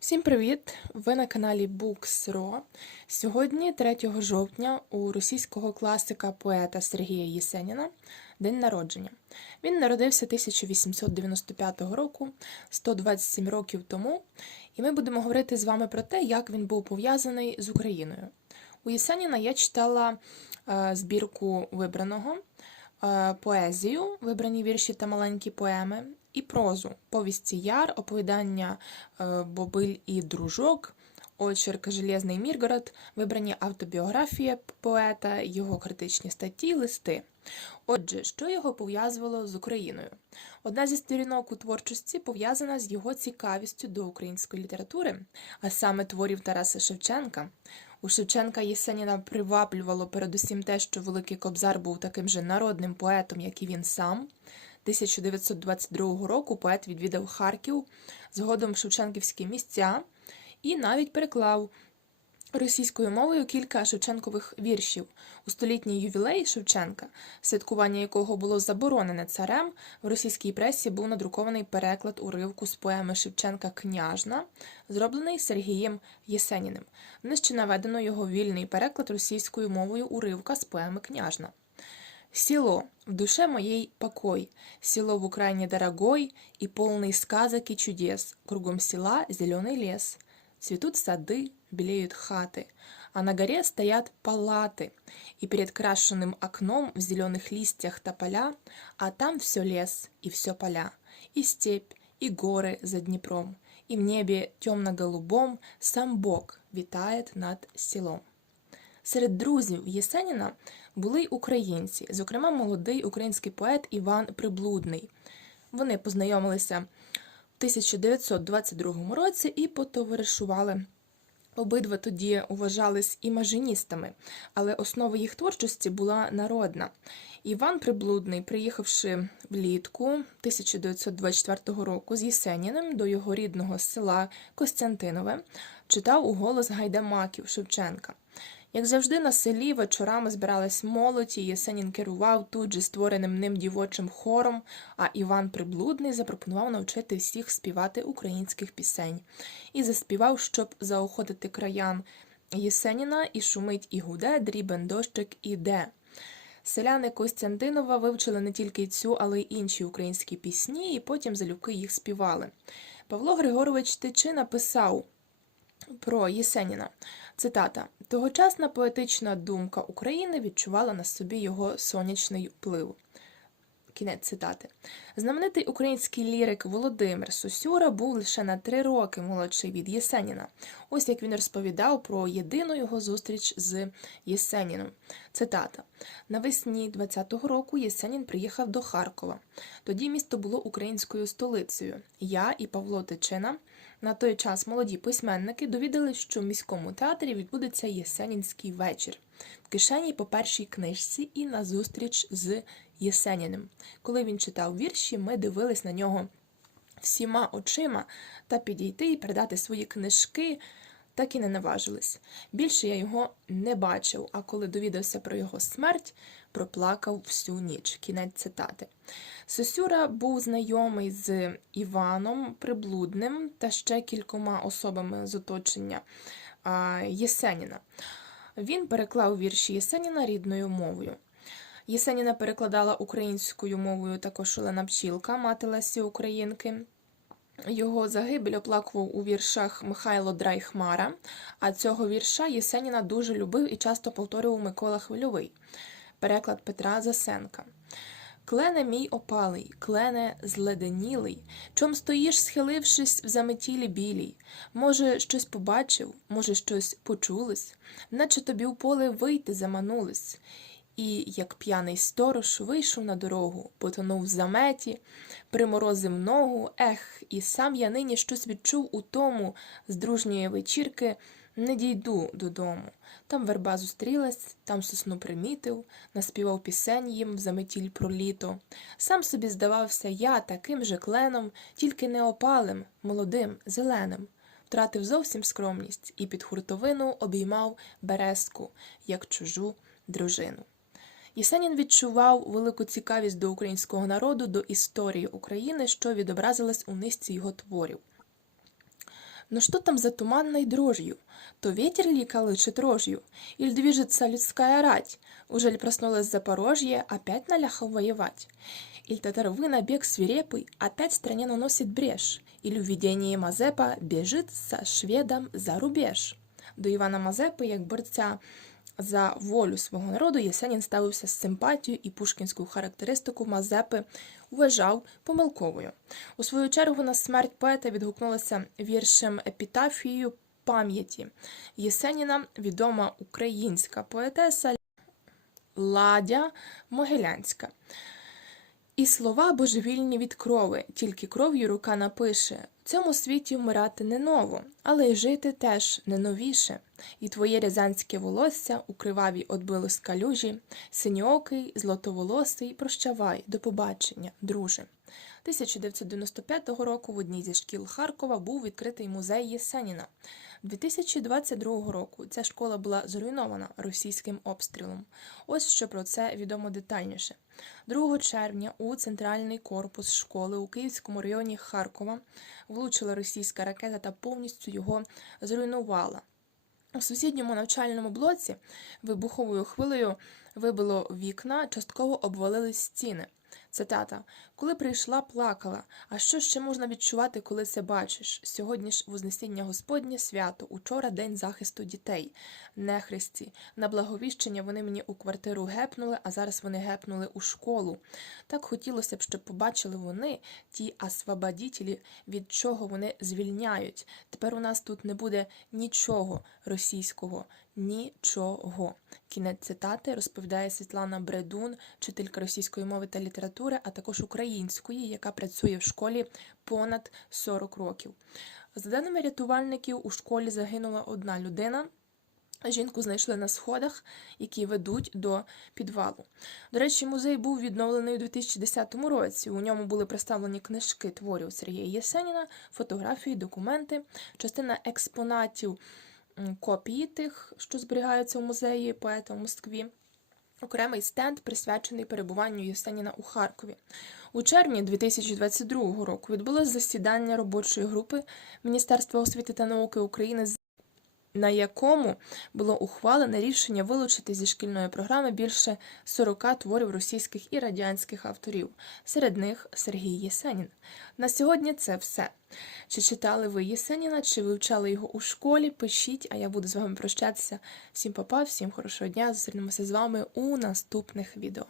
Всім привіт! Ви на каналі Books.ro. Сьогодні, 3 жовтня, у російського класика поета Сергія Єсеніна день народження. Він народився 1895 року, 127 років тому, і ми будемо говорити з вами про те, як він був пов'язаний з Україною. У Єсеніна я читала е, збірку вибраного, е, поезію, вибрані вірші та маленькі поеми, і прозу, повісті Яр, оповідання е, Бобиль і Дружок, очерк Железний Міргород, вибрані автобіографії поета, його критичні статті, листи. Отже, що його пов'язувало з Україною? Одна зі сторінок у творчості пов'язана з його цікавістю до української літератури, а саме творів Тараса Шевченка. У Шевченка Єсеніна приваблювало передусім те, що Великий Кобзар був таким же народним поетом, як і він сам. 1922 року поет відвідав Харків, згодом Шевченківські місця і навіть переклав російською мовою кілька Шевченкових віршів. У столітній ювілей Шевченка, святкування якого було заборонене царем, в російській пресі був надрукований переклад уривку з поеми Шевченка Княжна, зроблений Сергієм Єсеніним. Нижче наведено його вільний переклад російською мовою уривка з поеми Княжна. Село, в душе моей покой, село в Украине дорогой и полный сказок и чудес, кругом села зеленый лес. Цветут сады, белеют хаты, а на горе стоят палаты, и перед крашенным окном в зеленых листьях тополя, а там все лес и все поля, и степь, и горы за Днепром, и в небе темно-голубом сам Бог витает над селом. Серед друзів Єсеніна були й українці, зокрема молодий український поет Іван Приблудний. Вони познайомилися в 1922 році і потоваришували. Обидва тоді вважались імажиністами, але основа їх творчості була народна. Іван Приблудний, приїхавши влітку 1924 року з Єсеніним до його рідного села Костянтинове, читав у голос гайдамаків Шевченка. Як завжди, на селі вечорами збирались молодь, і Єсенін керував тут же створеним ним дівочим хором, а Іван Приблудний запропонував навчити всіх співати українських пісень і заспівав, щоб заохотити краян Єсеніна і шумить і гуде, дрібен дощик іде. Селяни Костянтинова вивчили не тільки цю, але й інші українські пісні, і потім залюбки їх співали. Павло Григорович Тичи написав про Єсеніна. Цитата: Тогочасна поетична думка України відчувала на собі його сонячний вплив. Кінець цитати. Знаменитий український лірик Володимир Сосюра був лише на три роки молодший від Єсеніна. Ось як він розповідав про єдину його зустріч з Єсеніном. Цитата: навесні 20-го року Єсенін приїхав до Харкова. Тоді місто було українською столицею. Я і Павло Тичина. На той час молоді письменники довідали, що в міському театрі відбудеться Єсенінський вечір. В кишені по першій книжці і на зустріч з Єсеніним. Коли він читав вірші, ми дивились на нього всіма очима та підійти і передати свої книжки. Так і не наважились. Більше я його не бачив, а коли довідався про його смерть, проплакав всю ніч. Кінець цитати. Сосюра був знайомий з Іваном Приблудним та ще кількома особами з оточення Єсеніна. Він переклав вірші Єсеніна рідною мовою. Єсеніна перекладала українською мовою також Олена Пчілка, мати Лесі Українки. Його загибель оплакував у віршах Михайло Драйхмара, а цього вірша Єсеніна дуже любив і часто повторював Микола Хвильовий. Переклад Петра Засенка. Клене мій опалий, клене зледенілий, чом стоїш, схилившись в заметілі білій. Може, щось побачив, може, щось почулись, наче тобі у поле вийти заманулись. І, як п'яний сторож, вийшов на дорогу, потонув в заметі, приморозив ногу, ех, і сам я нині щось відчув у тому з дружньої вечірки, не дійду додому. Там верба зустрілась, там сосну примітив, наспівав пісень їм в заметіль про літо. Сам собі здавався я таким же кленом, тільки не опалим, молодим, зеленим. Втратив зовсім скромність і під хуртовину обіймав березку, як чужу дружину. Єсенін відчував велику цікавість до українського народу, до історії України, що відобразилась у низці його творів. Но что там за туманной дрожью? То ветер ли колышет рожью? Или движется людская рать? Уже ли проснулось Запорожье, опять наляхал воевать? Или татаровы набег свирепый опять стране наносит брешь? Или в видении Мазепа бежит со шведом за рубеж? До Івана Мазепи, як борця за волю свого народу, Єсенін ставився з симпатією і пушкінську характеристику Мазепи вважав помилковою. У свою чергу на смерть поета відгукнулася віршем епітафією пам'яті Єсеніна, відома українська поетеса Ладя Могилянська. І слова божевільні від крови, тільки кров'ю рука напише. В цьому світі вмирати не ново, але й жити теж не новіше. І твоє рязанське волосся у кривавій отбилось калюжі, синьоокий, злотоволосий, прощавай, до побачення, друже. 1995 року в одній зі шкіл Харкова був відкритий музей Єсеніна. 2022 року ця школа була зруйнована російським обстрілом. Ось що про це відомо детальніше. 2 червня у центральний корпус школи у Київському районі Харкова влучила російська ракета та повністю його зруйнувала. У сусідньому навчальному блоці вибуховою хвилею вибило вікна, частково обвалились стіни. Цитата: Коли прийшла, плакала. А що ще можна відчувати, коли це бачиш? Сьогодні ж Вознесіння Господнє свято, учора день захисту дітей, нехресті. На благовіщення вони мені у квартиру гепнули, а зараз вони гепнули у школу. Так хотілося б, щоб побачили вони, ті освободітелі, від чого вони звільняють. Тепер у нас тут не буде нічого російського, нічого. Кінець цитати розповідає Світлана Бредун, вчителька російської мови та літератури, а також української, яка працює в школі понад 40 років. За даними рятувальників, у школі загинула одна людина. Жінку знайшли на сходах, які ведуть до підвалу. До речі, музей був відновлений у 2010 році. У ньому були представлені книжки творів Сергія Єсеніна, фотографії, документи, частина експонатів копії тих, що зберігаються у музеї поета в Москві. Окремий стенд присвячений перебуванню Єсеніна у Харкові. У червні 2022 року відбулось засідання робочої групи Міністерства освіти та науки України з на якому було ухвалене рішення вилучити зі шкільної програми більше 40 творів російських і радянських авторів, серед них Сергій Єсенін. На сьогодні це все. Чи читали ви Єсеніна, чи вивчали його у школі? Пишіть, а я буду з вами прощатися. Всім папа, всім хорошого дня. Зустрінемося з вами у наступних відео.